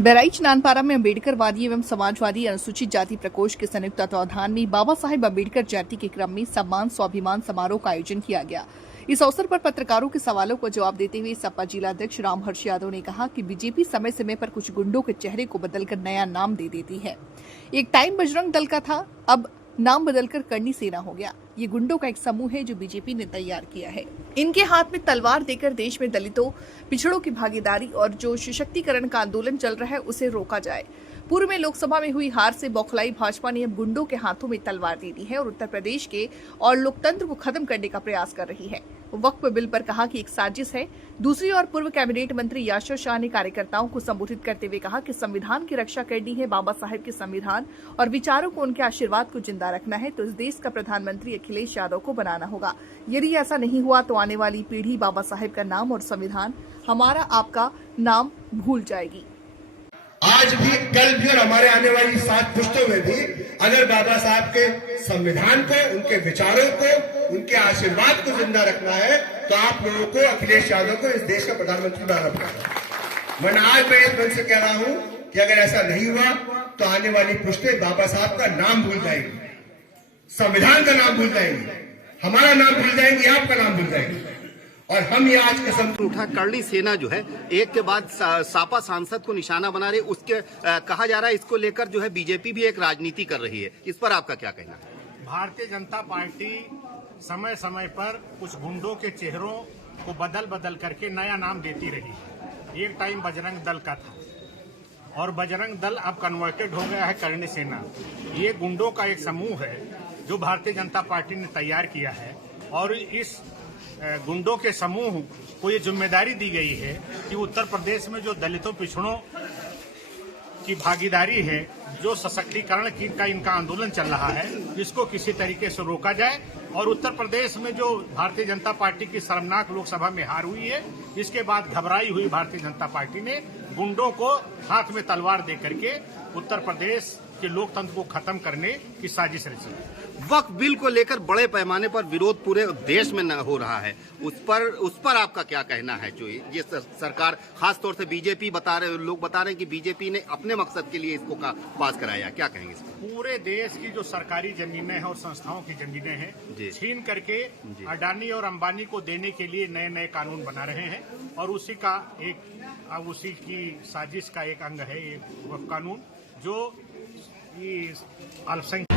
बहराइच नानपारा में अम्बेडकरवादी एवं समाजवादी अनुसूचित जाति प्रकोष्ठ के संयुक्त तत्वावधान में बाबा साहेब अम्बेडकर जयंती के क्रम में सम्मान स्वाभिमान समारोह का आयोजन किया गया। इस अवसर पर पत्रकारों के सवालों को जवाब देते हुए सपा जिला अध्यक्ष रामहर्ष यादव ने कहा कि बीजेपी समय समय पर कुछ गुंडों के चेहरे को बदलकर नया नाम दे देती है। एक टाइम बजरंग दल का था, अब नाम बदलकर करनी सेना हो गया। ये गुंडों का एक समूह है जो बीजेपी ने तैयार किया है। इनके हाथ में तलवार देकर देश में दलितों, पिछड़ों की भागीदारी और जो सशक्तिकरण का आंदोलन चल रहा है उसे रोका जाए। पूर्व में लोकसभा में हुई हार से बौखलाई भाजपा ने अब गुंडों के हाथों में तलवार दे दी है और उत्तर प्रदेश के और लोकतंत्र को खत्म करने का प्रयास कर रही है। वक्फ बिल पर कहा कि एक साजिश है। दूसरी ओर पूर्व कैबिनेट मंत्री याशर शाह ने कार्यकर्ताओं को संबोधित करते हुए कहा कि संविधान की रक्षा करनी है, बाबा साहेब के संविधान और विचारों को, उनके आशीर्वाद को जिंदा रखना है तो इस देश का प्रधानमंत्री अखिलेश यादव को बनाना होगा। यदि ऐसा नहीं हुआ तो आने वाली पीढ़ी बाबा साहेब का नाम और संविधान, हमारा आपका नाम भूल जाएगी। आज भी, कल भी और हमारे आने वाली 7 पुश्तों में भी अगर बाबा साहब के संविधान को, उनके विचारों को, उनके आशीर्वाद को जिंदा रखना है तो आप लोगों को अखिलेश यादव को इस देश का प्रधानमंत्री बनाना पड़ेगा। वरना आज मैं इस मंच से कह रहा हूं कि अगर ऐसा नहीं हुआ तो आने वाली पुश्तें बाबा साहब का नाम भूल जाएंगी, संविधान का नाम भूल जाएंगी, हमारा नाम भूल जाएंगी, आपका नाम भूल जाएंगी। और हम ये आज के उठा करनी सेना जो है एक के बाद सापा सांसद को निशाना बना रही, उसके कहा जा रहा है इसको लेकर जो है बीजेपी भी एक राजनीति कर रही है। इस पर आपका क्या कहना है? भारतीय जनता पार्टी समय समय पर कुछ गुंडों के चेहरों को बदल बदल करके नया नाम देती रही। एक टाइम बजरंग दल का था और बजरंग दल अब कन्वर्टेड हो गया है करणी सेना। ये गुंडों का एक समूह है जो भारतीय जनता पार्टी ने तैयार किया है और इस गुंडों के समूह को ये जिम्मेदारी दी गई है कि उत्तर प्रदेश में जो दलितों, पिछड़ों की भागीदारी है, जो सशक्तिकरण का इनका आंदोलन चल रहा है, इसको किसी तरीके से रोका जाए। और उत्तर प्रदेश में जो भारतीय जनता पार्टी की शर्मनाक लोकसभा में हार हुई है, इसके बाद घबराई हुई भारतीय जनता पार्टी ने गुंडों को हाथ में तलवार दे करके उत्तर प्रदेश के लोकतंत्र को खत्म करने की साजिश रची है। वक्फ बिल को लेकर बड़े पैमाने पर विरोध पूरे देश में न हो रहा है, उस पर आपका क्या कहना है? जो ये सरकार, खास तौर से बीजेपी लोग बता रहे हैं कि बीजेपी ने अपने मकसद के लिए इसको पास कराया, क्या कहेंगे इस पर? पूरे देश की जो सरकारी जमीनें हैं और संस्थाओं की जमीनें हैं, छीन करके अडानी और अंबानी को देने के लिए नए नए कानून बना रहे हैं और उसी की साजिश का एक अंग है ये वक्फ कानून, जो अल्पसंख्यक